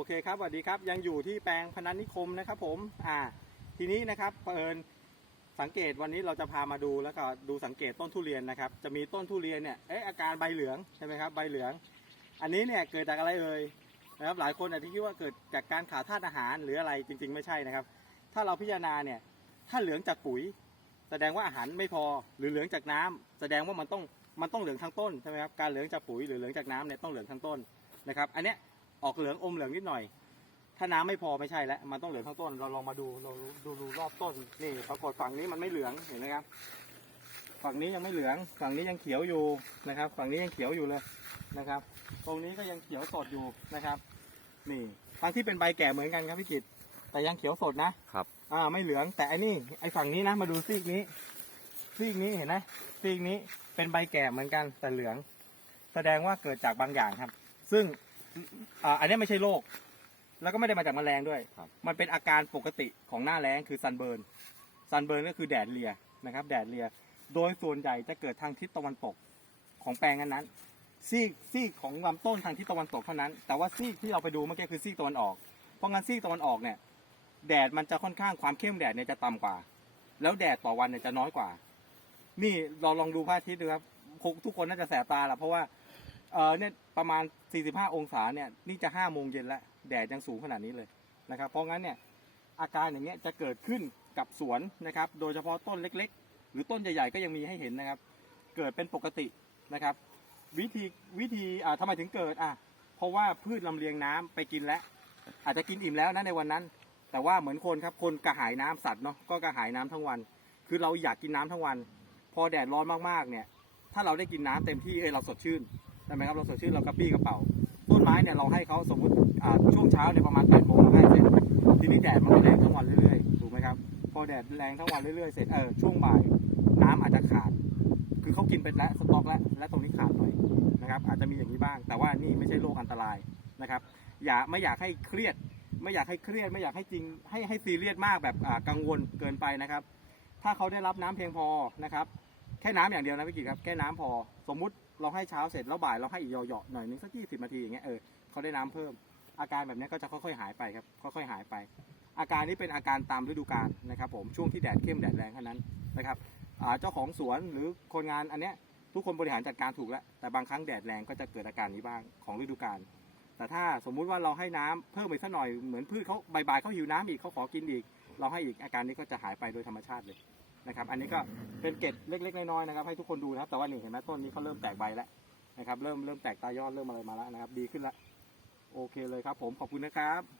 อเคครับสวัสดีครับยังอยู่ที่แปลงพนันนิคมนะครับ ผมอ่า ทีนี้นะครับเปิญสังเกตวันนี้เราจะพามาดูแล้วก็ดูสังเกตต้นทุเรียนนะครับ จะมีต้นทุเรียนเนี่ยเอ๊ะอาการใบเหลืองใช่ไหมครับใบเหลือง อันนี้เนี่ยเกิดจากอะไรเอ่ยนะครับหลายคนอาจจะคิดว่าเกิดจากการขาดธาตุอาหารหรืออะไรจริง ๆ ไม่ใช่นะครับ ถ้าเราพิจารณาเนี่ยถ้าเหลืองจากปุ๋ย แสดงว่าอาหารไม่พอหรือเหลืองจากน้ำแสดงว่ามันต้องมันต้องเหลืองทั้งต้นใช่ไหมครับการเหลืองจากปุ๋ยหรือเหลืองจากน้ำเนี่ยต้องเหลืองทั้งต้นนะครับ อันเนี้ย ออกเหลืองอมเหลืองนิดหน่อย ถ้าน้ำไม่พอไม่ใช่แล้วมันต้องเหลืองทั้งต้นเราลองมาดูเราดูดูรอบต้นนี่ปรากฏฝั่งนี้มันไม่เหลืองเห็นไหมครับ ฝั่งนี้ยังไม่เหลือง ฝั่งนี้ยังเขียวอยู่นะครับ ฝั่งนี้ยังเขียวอยู่เลยนะครับ ตรงนี้ก็ยังเขียวสดอยู่นะครับ นี่ทั้งที่เป็นใบแก่เหมือนกันครับพี่กิตแต่ยังเขียวสดนะครับ อ่าไม่เหลืองแต่อันนี้ไอ้ฝั่งนี้นะมาดูซีกนี้ ซีกนี้เห็นไหมซีกนี้เป็นใบแก่เหมือนกันแต่เหลือง แสดงว่าเกิดจากบางอย่างครับ ซึ่ง อ่าอันนี้ไม่ใช่โรคแล้วก็ไม่ได้มาจากแมลงด้วย ครับ มันเป็นอาการปกติของหน้าแล้งคือซันเบิร์นซันเบิร์นก็คือแดดเลียนะครับ แดดเลีย โดยส่วนใหญ่จะเกิดทางทิศตะวันตกของแปลงนั้นๆซีกซีกของลำต้นทางทิศตะวันตกเท่านั้น แต่ว่าซีกที่เราไปดูเมื่อกี้คือซีกตะวันออก เพราะงั้นซีกตะวันออกเนี่ย แดดมันจะค่อนข้างความเข้มแดดเนี่ยจะต่ำกว่า แล้วแดดต่อวันเนี่ยจะน้อยกว่า นี่เราลองดูพระอาทิตย์ดูครับคงทุกคนน่าจะแสบตาแหละเพราะว่า เออเนี่ยประมาณ 45 องศาเนี่ยนี่จะ5โมงเย็นแล้วแดดยังสูงขนาดนี้เลยนะครับ เพราะงั้นเนี่ยอาการอย่างเงี้ยจะเกิดขึ้นกับสวนนะครับ โดยเฉพาะต้นเล็ก ๆ หรือต้นใหญ่ๆก็ยังมีให้เห็นนะครับ เกิดเป็นปกตินะครับ วิธีวิธีอ่าทำไมถึงเกิดอะเพราะว่าพืชลำเลียงน้ำไปกินแล้วอาจจะกินอิ่มแล้วนะในวันนั้น แต่ว่าเหมือนคนครับคนกระหายน้ำสัตว์เนาะก็กระหายน้ำทั้งวัน คือเราอยากกินน้ำทั้งวัน พอแดดร้อนมากๆเนี่ย ถ้าเราได้กินน้ำเต็มที่เอ้ยเราสดชื่น ใช่ไหมครับเราสดชื่นเรากระปี้กระเป๋า ต้นไม้เนี่ยเราให้เขาสมมติช่วงเช้าเนี่ยประมาณแปดโมงเราให้เสร็จทีนี้แดดมันก็แรงทั้งวันเรื่อยๆถูกไหมครับพอแดดแรงทั้งวันเรื่อยๆเสร็จเออช่วงบ่ายน้ำอาจจะขาด คือเขากินไปแล้วสต็อกแล้วและตรงนี้ขาดหน่อยนะครับอาจจะมีอย่างนี้บ้าง แต่ว่านี่ไม่ใช่โรคอันตรายนะครับอย่าไม่อยากให้เครียด ไม่อยากให้เครียด ไม่อยากให้จริงให้ให้ซีเรียสมากแบบกังวลเกินไปนะครับถ้าเขาได้รับน้ำเพียงพอนะครับ แค่น้ำอย่างเดียวนะพี่กิตครับ แค่น้ำพอ สมมุติ เราให้เช้าเสร็จแล้วบ่ายเราให้อีกเหยาะๆหน่อยนึงสักยี่สิบนาทีอย่างเงี้ยเออเขาได้น้ำเพิ่ม อาการแบบนี้ก็จะค่อยๆหายไปครับค่อยๆหายไป อาการนี้เป็นอาการตามฤดูกาลนะครับผมช่วงที่แดดเข้มแดดแรงเท่านั้นนะครับเจ้าของสวนหรือคนงานอันเนี้ยทุกคนบริหารจัดการถูกแล้ว แต่บางครั้งแดดแรงก็จะเกิดอาการนี้บ้างของฤดูกาลแต่ถ้าสมมุติว่าเราให้น้ำเพิ่มไปสักหน่อยเหมือนพืชเขาใบ่ายๆเขาหิวน้ำอีกเขาขอกินอีก เราให้อีกอาการนี้ก็จะหายไปโดยธรรมชาติเลย นะครับ อันนี้ก็เป็นเกร็ดเล็กๆน้อยๆนะครับ ให้ทุกคนดูนะครับ แต่ว่านี่เห็นไหมต้นนี้เขาเริ่มแตกใบแล้วนะครับ เริ่มเริ่มแตกตายอดเริ่มอะไรมาแล้วนะครับ ดีขึ้นแล้วโอเคเลยครับ ผมขอบคุณนะครับ